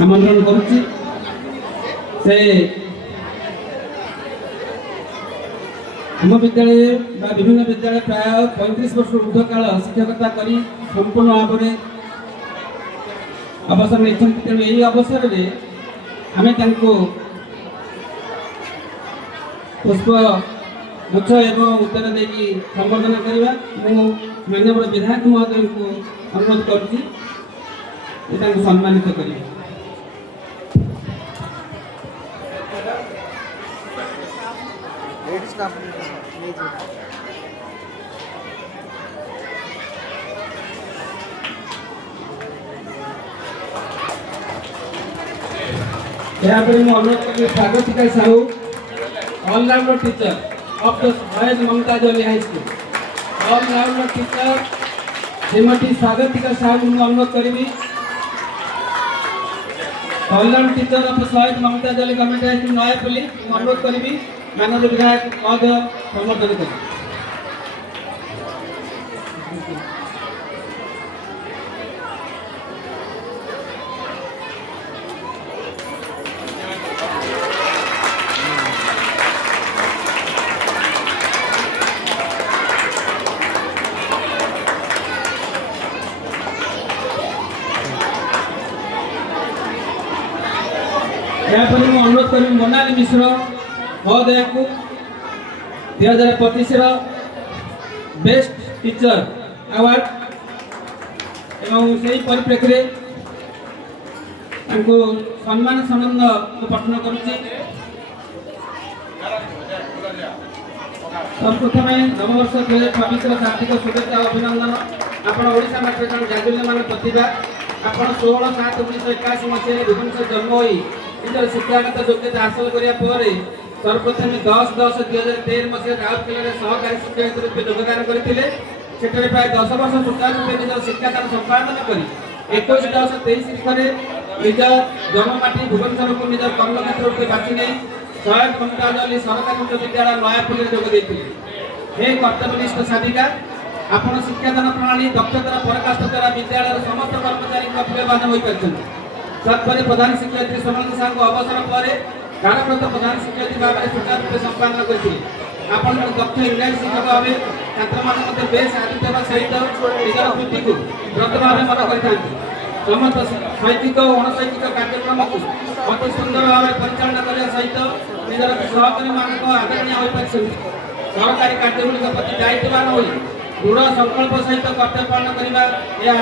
आमंत्रण करुच्ची से आम विद्यालय विभिन्न विद्यालय प्राय 35 वर्ष ऊर्ध काल शिक्षकता करी संपूर्ण भाव में अवसर नहीं। तेणु यही अवसर में आम पुष्प गुच्छ एवं उत्तर देकी संबोधन करवा माननीय विधायक महोदय को अनुरोध करुच्ची सम्मानित कर। यहाँ पर मैं अनुरोध करी Swagatika Sahu allrounder teacher of the boys Mamata Joli high school allrounder teacher Shrimati Swagatika Sahu को अनुरोध करी allround teacher of Shaheed Mamata Joli government high school Nayapalli अनुरोध करी माननीय विधायक महोदय संबोधन कर। यहाँ पर मैं अनुरोध करी मोनाली मिश्र महोदय को 2025 बेस्ट टीचर अवार्ड एवं से परिप्रेक्षी सम्मान सनंद पठन करुच्ची। सर्वप्रथम नववर्ष 2026 हार्दिक शुभेच्छा अभिनंदन। आपण ओडिशा मात्र जन जाजुल्यमान प्रतिभा आपण 16/7/1981 मसीह भुवनेश्वर जन्म होई निजर शिक्षागत योग्यता हासिल करने सर्वप्रथम 10/10/2013 मसीह राउरकेला सहकारी शिक्षक रूपे योगदान करते प्राय 10 वर्ष सुचारू रूपे निज शिक्षादान संपादन कर 21/10/23 निज जन्ममाटी भुवनेश्वर को निज कर्मक्षेत्र रूपे बाछी नहीं शहीद ममता जोली सरकारी उच्च विद्यालय नयापल्ली जोग देते। हे कर्तव्यनिष्ठ साधिका आपण शिक्षादान प्रणाली दक्षतार पराकाष्ठा द्वारा विद्यालय समस्त कर्मचारी मूल्यवान हो पार्टी। तत्पर प्रधान शिक्षयित्री सोनल साहू अवसर पर कार्यरत प्रधान शिक्षयित्री भाव में सुचारू रूप संपादन करते। आपण दक्ष इंग्राजी शिक्षक भाव छात्र बेस आदित्य सहित निजर कृति को व्रत भाव मन करते। समस्त शैक्षिक और अणशैक्षिक कार्यक्रम को अति सुंदर भाव परिचालना करने सहित निजर सहकारी मान आदरणीय हो पार्टी। सरकारी कार्यगुड़िक प्रति दायित्ववान हो दृढ़ संकल्प सहित कर्तव्य पालन करने